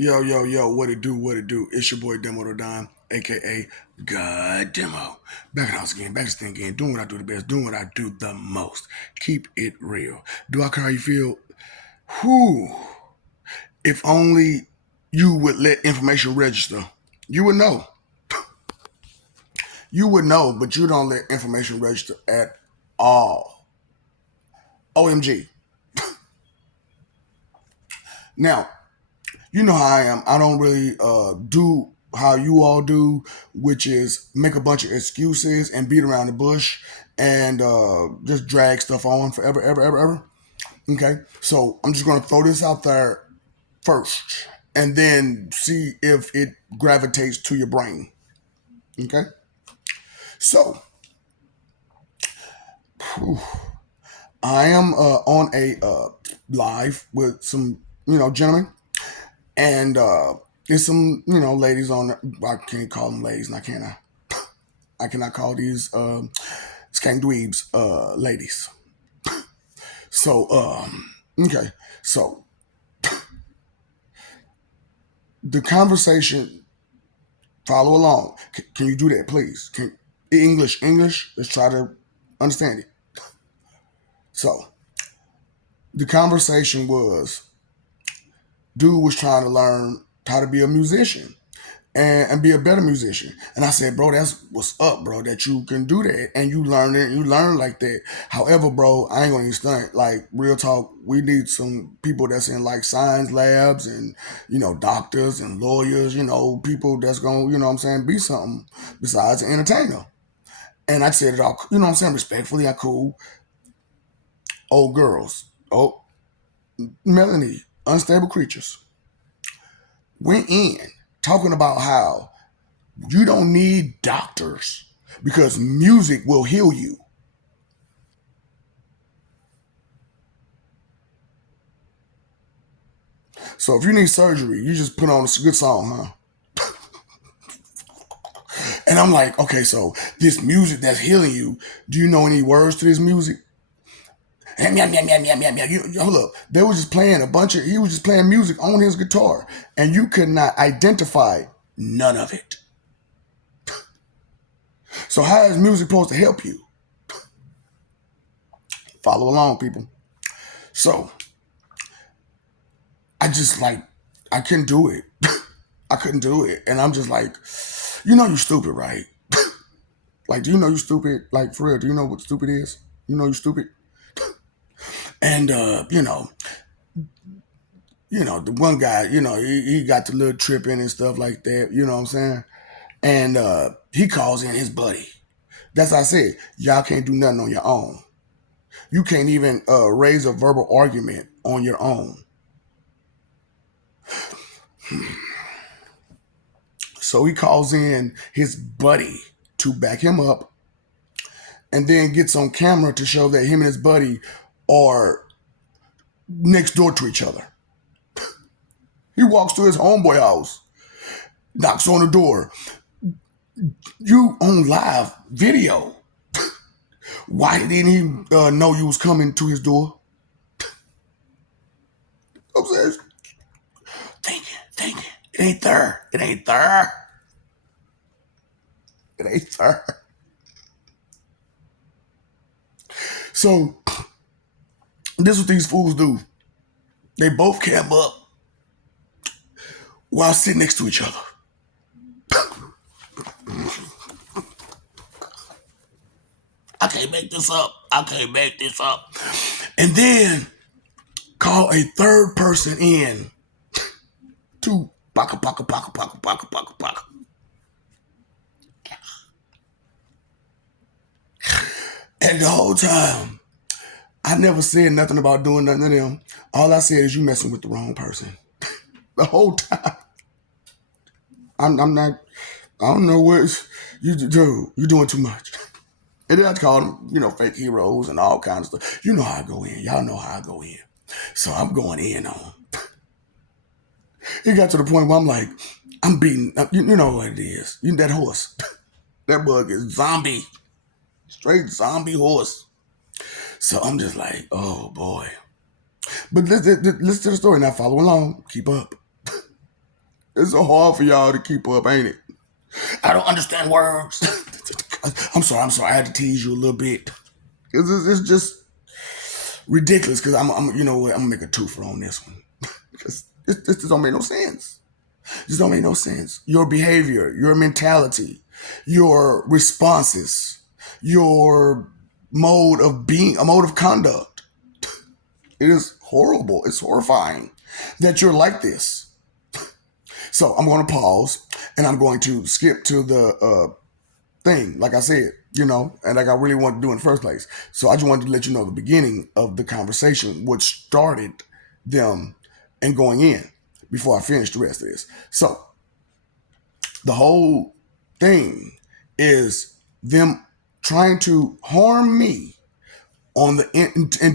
Yo, yo, yo, what it do, what it do? It's your boy Demo the Dime, aka God Demo. Back in the house again, back to the thing again, doing what I do the best, doing what I do the most. Keep it real. Do I care how you feel? Whew. If only you would let information register. You would know. You would know, but you don't let information register at all. OMG. Now, you know how I am. I don't really do how you all do, which is make a bunch of excuses and beat around the bush and just drag stuff on forever, ever, ever, ever. Okay, so I'm just gonna throw this out there first, and then see if it gravitates to your brain. Okay, so whew, I am on a live with some gentlemen and there's some ladies on. I can't call them ladies, and I cannot call these skank dweebs ladies. So okay, so the conversation. Follow along. Can you do that, please? Can English? Let's try to understand it. So the conversation was, dude was trying to learn how to be a musician and be a better musician. And I said, bro, that's what's up, bro, that you can do that and you learn it, you learn like that. However, bro, I ain't gonna even stunt. Like, real talk, we need some people that's in like science labs and, doctors and lawyers, people that's gonna, what I'm saying, be something besides an entertainer. And I said it all, what I'm saying, respectfully, I cool. Old girls. Oh, Melanie, unstable creatures. Went in talking about how you don't need doctors because music will heal you. So if you need surgery, you just put on a good song, huh? And I'm like, okay, so this music that's healing you, do you know any words to this music? Hold up. They was just playing he was just playing music on his guitar, and you could not identify none of it. So how is music supposed to help you? Follow along, people. So I just like, I couldn't do it. I couldn't do it. And I'm just like, you're stupid, right? Like, do you know you're stupid? Like, for real, do you know what stupid is? You know you're stupid? And, the one guy, he got the little tripping and stuff like that, you know what I'm saying? And he calls in his buddy. That's what I said. Y'all can't do nothing on your own. You can't even raise a verbal argument on your own. So he calls in his buddy to back him up and then gets on camera to show that him and his buddy are next door to each other. He walks to his homeboy house, knocks on the door. You on live video. Why didn't he know you was coming to his door? I'm saying, thinking. It ain't there. It ain't there. It ain't there. So this is what these fools do. They both cam up while sitting next to each other. I can't make this up. I can't make this up. And then call a third person in to baka. And the whole time, I never said nothing about doing nothing to them. All I said is you messing with the wrong person. The whole time. I'm not, I don't know what you do. You're doing too much. And then I call them, fake heroes and all kinds of stuff. You know how I go in. Y'all know how I go in. So I'm going in on them. It got to the point where I'm like, I'm beating, you know what it is. That horse. That bug is zombie. Straight zombie horse. So I'm just like, oh boy. But listen to the story now. Follow along. Keep up. It's so hard for y'all to keep up, ain't it? I don't understand words. I'm sorry. I had to tease you a little bit. It's just ridiculous because you know what? I'm gonna make a twofer on this one because this just don't make no sense. This don't make no sense. Your behavior, your mentality, your responses, your mode of being, a mode of conduct. It is horrible. It's horrifying that you're like this. So I'm going to pause and I'm going to skip to the thing, like I said, you know, and like I really wanted to do in the first place. So I just wanted to let you know the beginning of the conversation, which started them and going in before I finish the rest of this. So the whole thing is them trying to harm me on the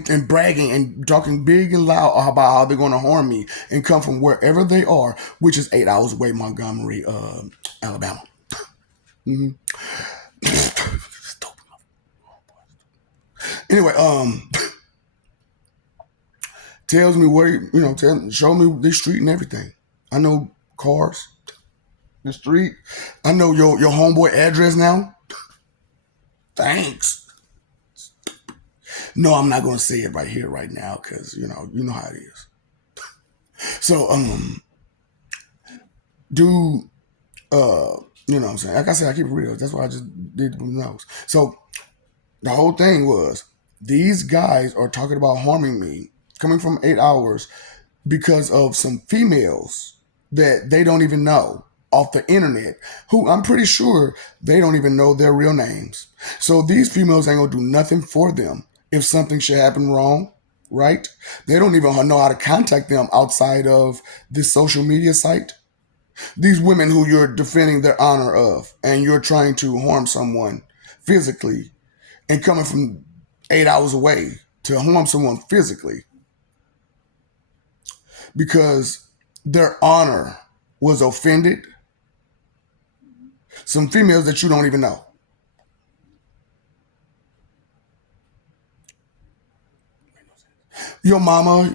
and bragging and talking big and loud about how they're going to harm me and come from wherever they are, which is 8 hours away, Montgomery, Alabama. Mm-hmm. Anyway, tells me where show me the street and everything. I know cars, the street. I know your homeboy address now. Thanks. No, I'm not gonna say it right here, right now, because you know how it is. So, do you know what I'm saying? Like I said, I keep it real. That's why I just did the nose. So the whole thing was these guys are talking about harming me, coming from 8 hours because of some females that they don't even know off the internet, who I'm pretty sure they don't even know their real names. So these females ain't gonna do nothing for them if something should happen wrong, right? They don't even know how to contact them outside of this social media site. These women who you're defending their honor of, and you're trying to harm someone physically, and coming from 8 hours away to harm someone physically because their honor was offended. Some females that you don't even know. Your mama,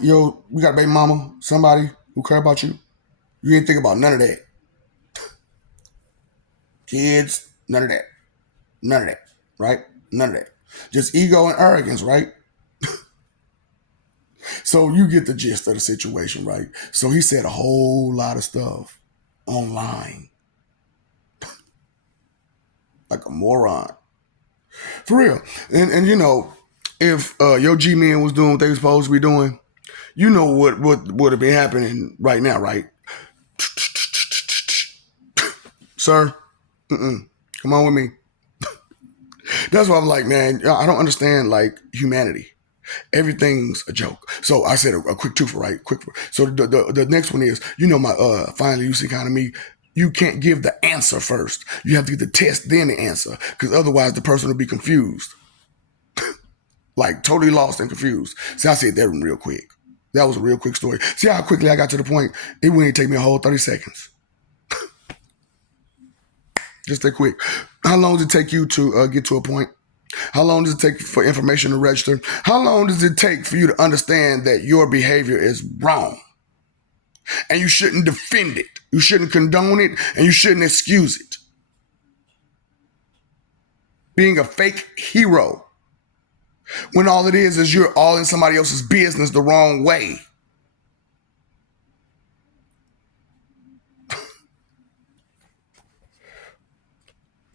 we got a baby mama, somebody who care about you. You ain't think about none of that. Kids, none of that. None of that, right? None of that. Just ego and arrogance, right? So you get the gist of the situation, right? So he said a whole lot of stuff online. Like a moron. For real. And you know, if your G men was doing what they was supposed to be doing, you know what would have been happening right now, right? Sir, come on with me. That's why I'm like, man, I don't understand like humanity. Everything's a joke. So I said a quick twofer, right? Quick. So the next one is, my finally you see kind of me. You can't give the answer first. You have to get the test, then the answer, because otherwise the person will be confused, like totally lost and confused. See, I said that one real quick. That was a real quick story. See how quickly I got to the point? It wouldn't take me a whole 30 seconds. Just that quick. How long does it take you to get to a point? How long does it take for information to register? How long does it take for you to understand that your behavior is wrong? And you shouldn't defend it. You shouldn't condone it, and you shouldn't excuse it. Being a fake hero when all it is you're all in somebody else's business the wrong way.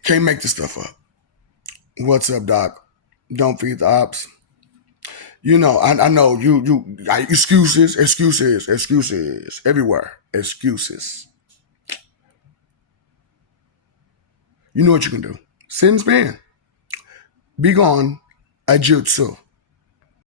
Can't make this stuff up. What's up, Doc? Don't feed the ops. I know excuses everywhere. Excuses. You know what you can do. Sit and spin. Be gone. Ajutsu.